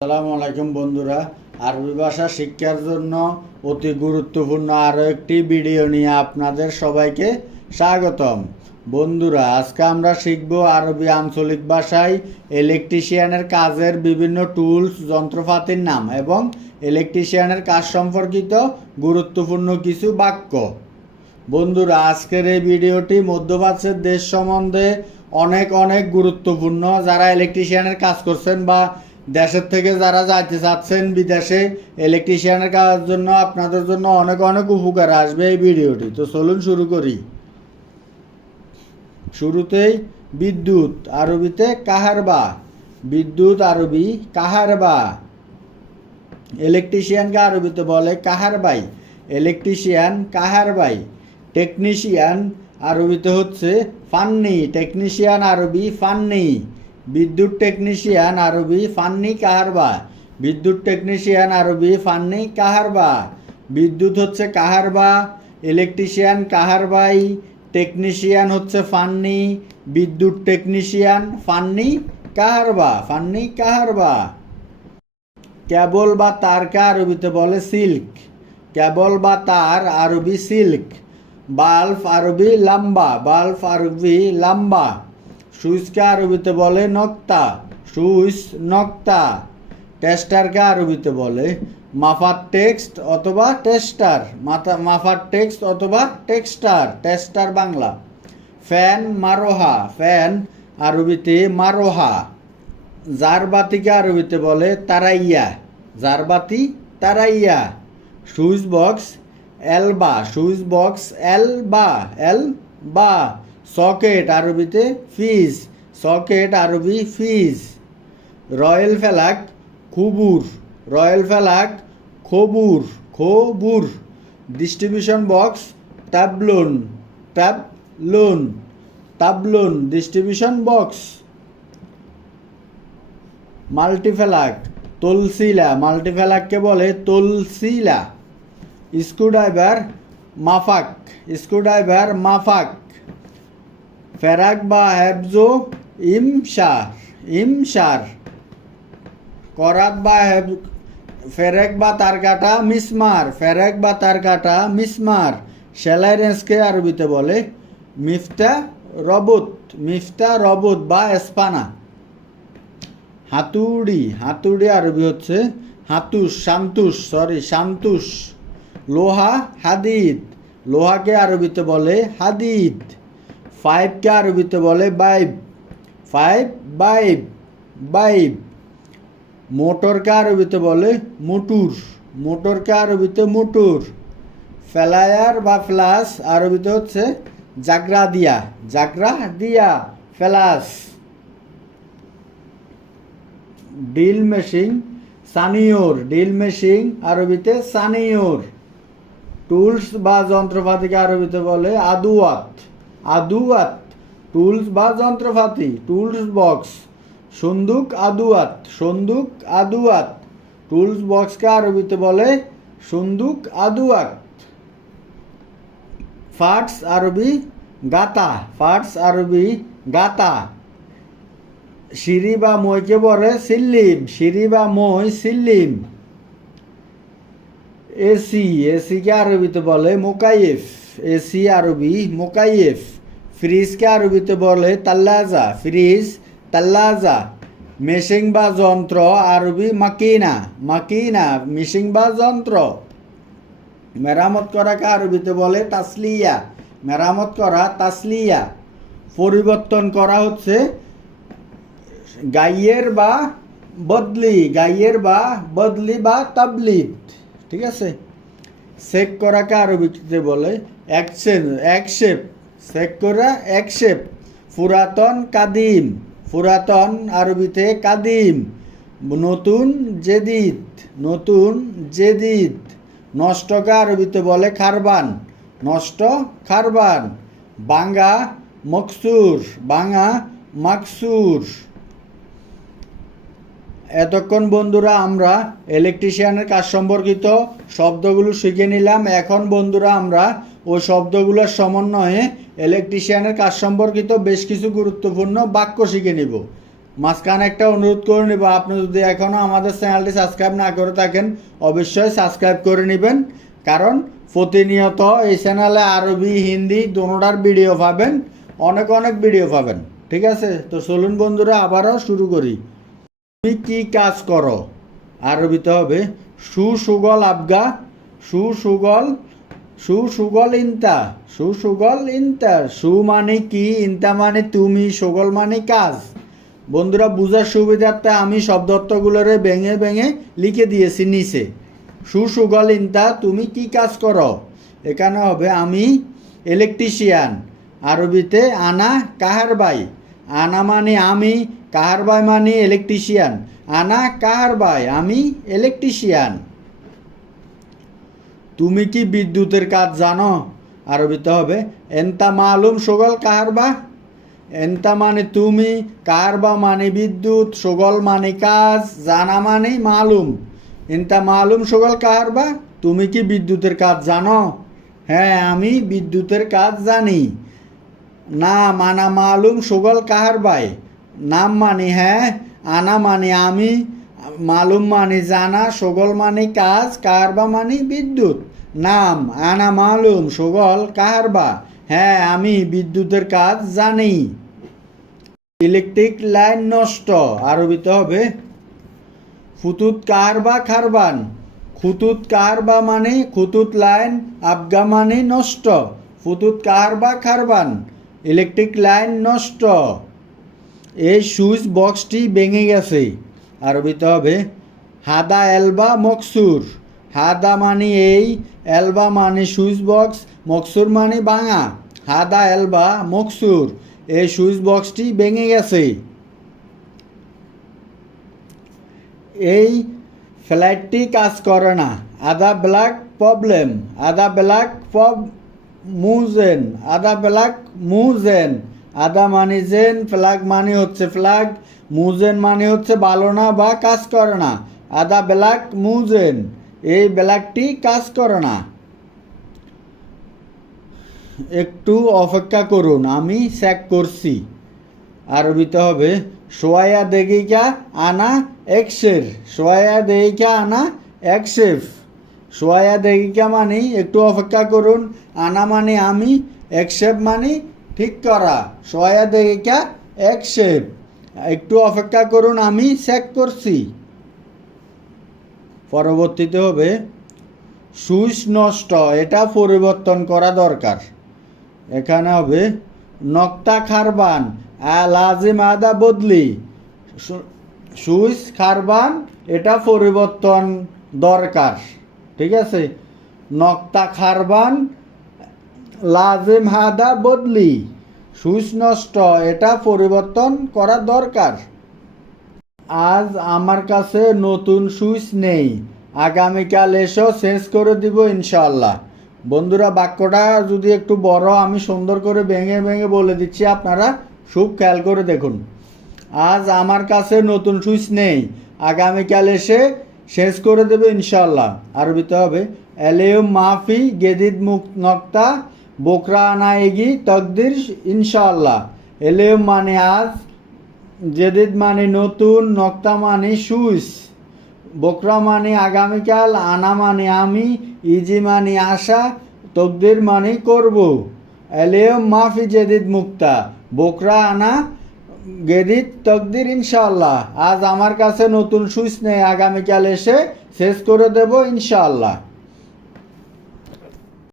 আসসালামু বন্ধুরা। আরবি ভাষা শিক্ষার জন্য অতি গুরুত্বপূর্ণ আরও একটি ভিডিও নিয়ে আপনাদের সবাইকে স্বাগতম। বন্ধুরা, আজকে আমরা শিখব আরবি আঞ্চলিক ভাষায় ইলেকট্রিশিয়ানের কাজের বিভিন্ন টুলস যন্ত্রপাতির নাম এবং ইলেকট্রিশিয়ানের কাজ সম্পর্কিত গুরুত্বপূর্ণ কিছু বাক্য। বন্ধুরা, আজকের এই ভিডিওটি মধ্যপ্রাচ্যের দেশ সম্বন্ধে অনেক অনেক গুরুত্বপূর্ণ। যারা ইলেকট্রিশিয়ানের কাজ করছেন বা দেশের থেকে যারা যাইতে চাচ্ছেন বিদেশে ইলেকট্রিশিয়ানের কাজের জন্য আপনাদের জন্য অনেক অনেক উপকার আসবে এই ভিডিওটি। তো চলুন শুরু করি। শুরুতেই বিদ্যুৎ আরবিতে কাহারবা। বিদ্যুৎ আরবি কাহারবা। ইলেকট্রিশিয়ানকে আরবিতে বলে কাহারবাই। ইলেকট্রিশিয়ান কাহারবাই। টেকনিশিয়ান আরবিতে হচ্ছে ফান্নি টেকনিশিয়ান আরবি ফান্নি বিদ্যুৎ টেকনিশিয়ান আরবি ফান্নি কাহারবা। বিদ্যুৎ টেকনিশিয়ান আরবি ফান্নি কাহারবা। বিদ্যুৎ হচ্ছে কাহারবা, ইলেকট্রিশিয়ান কাহারবাই, টেকনিশিয়ান হচ্ছে ফান্নি, বিদ্যুৎ টেকনিশিয়ান ফান্নি কাহারবা ফান্নি কাহারবা। কেবল বা তারকে আরবিতে বলে সিল্ক। কেবল বা তার আরবি সিল্ক। বাল্ব আরবি লাম্বা বাল্ব আরবি লাম্বা। সুইচকে আরবিতে বলে নক্তা, সুইচ নক্তা। টেস্টারকে আরবিতে বলে মাফার টেক্সট অথবা টেস্টার, মাথা, মাফার টেক্সট অথবা টেক্সটার, টেস্টার বাংলা। ফ্যান মারোহা, ফ্যান আরবিতে মারোহা। জারবাতিকে আরবিতে বলে তারাইয়া, জারবাতি তারাইয়া। সুইচ বক্স এলবা, সুইচ বক্স এলবা এল বা সকেট আরবিতে ফিজ, সকেট আরবি ফিজ। রয়েল ফেলাক খুবুর, রয়েল ফেলাক খবুর খবুর। ডিস্ট্রিবিউশন বক্স, ট্যাবলুন ট্যাবলুন তাবলুন ডিস্ট্রিবিউশন বক্স। মাল্টিফেলাক, তলসিলা, মাল্টিফেলাককে বলে তলসিলা। Screwdriver মাফাক screwdriver মাফাক। ফেরাক বা হ্যাবজো ইমসার ইমসার করাত বা হ্যাব ফেরেক বা তার কাটা মিসমার ফেরেক বা তার কাটা মিসমার। সেলাই রেঞ্জকে আরবিতে বলে মিফতা রবুত মিফতা রবুত বা এসপানা। হাতুড়ি হাতুড়ি আরবি হচ্ছে হাতুস, শান্তুস সরি শান্তুস। লোহা হাদিদ, লোহাকে আরবিতে বলে হাদিদ। ফাইভকে আরবিতে বলে বাইব ফাইভ বাইব বাইব মোটরকে আরবিতে বলে মুটুর মোটরকে আরবিতে মুটুর ফেলায়ার বা ফ্লাস আরবিতে হচ্ছে জাগরা দিয়া জাগরা দিয়া ফেলাস ডিল মেশিন সানিওর ডিল মেশিন আরবিতে সানিওর টুলস বা যন্ত্রপাতিকে আরবিতে বলে আদুয়াত। আদুয়াত, টুলস বা যন্ত্রপাতি, টুলস বক্স, সন্দুক আদুয়াত সন্দুক আদুয়াত, টুলস বক্সকে আরবিতে বলে সন্দুক আদুয়াত। ফার্টস আরবি গাতা ফার্টস আরবি গাতা। সিঁড়ি বা মইকে বলে সিল্লিম, সিঁড়ি বা মই সিল্লিম। এসি, এসিকে আরবিতে বলে মোকাইফ এসি আরবি মোকাইফ ফ্রিজকে আরবিতে বলে তাল্লাজা। ফ্রিজ, তাল্লাজা। মেশিং বা যন্ত্র আরবি, মাকিনা। মাকিনা মেশিং বা যন্ত্র। মেরামত করাকে আরবিতে বলে তাসলিয়া। মেরামত করা তাসলিয়া। পরিবর্তন করা হচ্ছে গাইয়ের বা বদলি, গাইয়ের বা বদলি বা তাবলিদ। ঠিক আছে? চেক করাকে আরবিতে বলে একসেন একশেপ চেক করা একশেপ পুরাতন কাদিম পুরাতন আরবিতে কাদিম। নতুন জেদিদ নতুন জেদিদ। নষ্টকে আরবিতে বলে খারবান, নষ্ট খারবান। বাঙ্গা মকসুর, বাঙ্গা মাকসুর। এতক্ষণ বন্ধুরা আমরা ইলেকট্রিশিয়ানের কাজ সম্পর্কিত শব্দগুলো শিখে নিলাম। এখন বন্ধুরা আমরা ওই শব্দগুলোর সমন্বয়ে ইলেকট্রিশিয়ানের কাজ সম্পর্কিত বেশ কিছু গুরুত্বপূর্ণ বাক্য শিখে নিব। মাঝখানে একটা অনুরোধ করে নিব, আপনি যদি এখনও আমাদের চ্যানেলটি সাবস্ক্রাইব না করে থাকেন, অবশ্যই সাবস্ক্রাইব করে নেবেন। কারণ প্রতিনিয়ত এই চ্যানেলে আরবি, হিন্দি দুটার ভিডিও পাবেন, অনেক অনেক ভিডিও পাবেন। ঠিক আছে? তো চলুন বন্ধুরা, আবারও শুরু করি। তুমি কি কাজ করো? আরবিতে হবে, সুসুগল আবগা, সুসুগল সুসুগল ইন্তা সুসুগল ইন্তা, সু মানে কি, ইন্তা মানে তুমি, সুগল মানে কাজ। বন্ধুরা, বুঝার সুবিধার্থে আমি শব্দত্বগুলোরে ভেঙে ভেঙে লিখে দিয়েছি নিচে। সুসুগল ইন্তা, তুমি কি কাজ করো? এখানে হবে, আমি ইলেকট্রিশিয়ান আরবিতে আনা কাহার বাই আনা মানে আমি কাহার বাই মানে ইলেকট্রিশিয়ান আনা কাহার বাই, আমি ইলেকট্রিশিয়ান তুমি কি বিদ্যুতের কাজ জানো? আরবিতে হবে, এন্তা মালুম সগল কাহার বা? এন্তা মানে তুমি, কার বা মানে বিদ্যুৎ, সগল মানে কাজ, জানা মানে মালুম। এন্তা মালুম সগল কার বা? তুমি কি বিদ্যুতের কাজ জানো? হ্যাঁ আমি বিদ্যুতের কাজ জানি। না মানা মালুম সুগল কাহার বাই? নাম মানি হ্যাঁ আনা মানে আমি, মালুম মানে জানা, সুগল মানে কাজ কাহারবা মানি বিদ্যুৎ। নাম, আনা মালুম সুগল কাহারবা হ্যাঁ আমি বিদ্যুতের কাজ জানি। ইলেকট্রিক লাইন নষ্ট আরবিতে হবে। ফুতুত কাহারবা খারবান? খুতুত কাহারবা মানে খুতুত লাইন আবগা মানে নষ্ট। ফুতুত কাহারবা খারবান? ইলেকট্রিক লাইন নষ্ট। এই সুইচ বক্সটি ভেঙে গেছে। আরবিতে হবে, হাদা এলবা মকসুর। হাদা মানে এই, এলবা মানে সুইচ বক্স, মকসুর মানে ভাঙা। হাদা এলবা মকসুর, এই সুইচ বক্সটি ভেঙে গেছে। এই ফ্লাইটটি কাজ করে না। আদা ব্ল্যাক প্রবলেম, আদা ব্ল্যাক প্রব মুজেন, আদা ব্ল্যাক মুজেন। আদা মানে জেন ফ্ল্যাগ মানে হচ্ছে ফ্ল্যাগ মুজেন মানে হচ্ছে ভালো না বা কাজ করে না। আদা ব্ল্যাক মুজেন, এই ব্ল্যাকটি কাজ করে না। একটু অপেক্ষা করুন, আমি চেক করছি। আরবিতে হবে, সোয়া দেগিকা আনা একশের সোয়া দেগিকা আনা একশেফ সোয়া দেগিকা মানে একটু অপেক্ষা করুন, আনা মানে আমি একশেপ মানে ঠিক করা। সোয়া দেগিকা একশেপ একটু অপেক্ষা করুন, আমি চেক করছি। পরবর্তীতে হবে, সুইচ নষ্ট, এটা পরিবর্তন করা দরকার। এখানে হবে, নক্তা খারবান লাজিম আদা বদলি। সুইচ খারবান, এটা পরিবর্তন দরকার। ঠিক আছে? নক্তা খারবান, লাজেম হাদা বদলি সুইচ নষ্ট এটা পরিবর্তন করা দরকার। আজ আমার কাছে নতুন সুইচ নেই। আগামীকাল এসো চেঞ্জ করে দিব ইনশাল্লাহ বন্ধুরা, বাক্যটা যদি একটু বড়, আমি সুন্দর করে ভেঙে ভেঙে বলে দিচ্ছি, আপনারা খুব খেয়াল করে দেখুন। আজ আমার কাছে নতুন সুইচ নেই। আগামীকাল এসে শেষ করে দেবে ইনশাল্লাহ আরবিতে হবে, এলেও মাফি গেদিদ মুখ নক্তা, বোকরা আনা এগি তকদির ইনশাল্লাহ এলেও মানে আজ জেদিদ মানে নতুন, নক্তা মানে সুইস, বোকরা মানে আগামীকাল, আনা মানে আমি, ইজি মানে আশা, তকদির মানে করব। এলেও মাফি জেদিদ মুক্তা, বোকরা আনা গেদিদ তকদির ইনশাল্লাহ আজ আমার কাছে নতুন সুইচ নেই, আগামীকাল এসে শেষ করে দেব ইনশাআল্লাহ।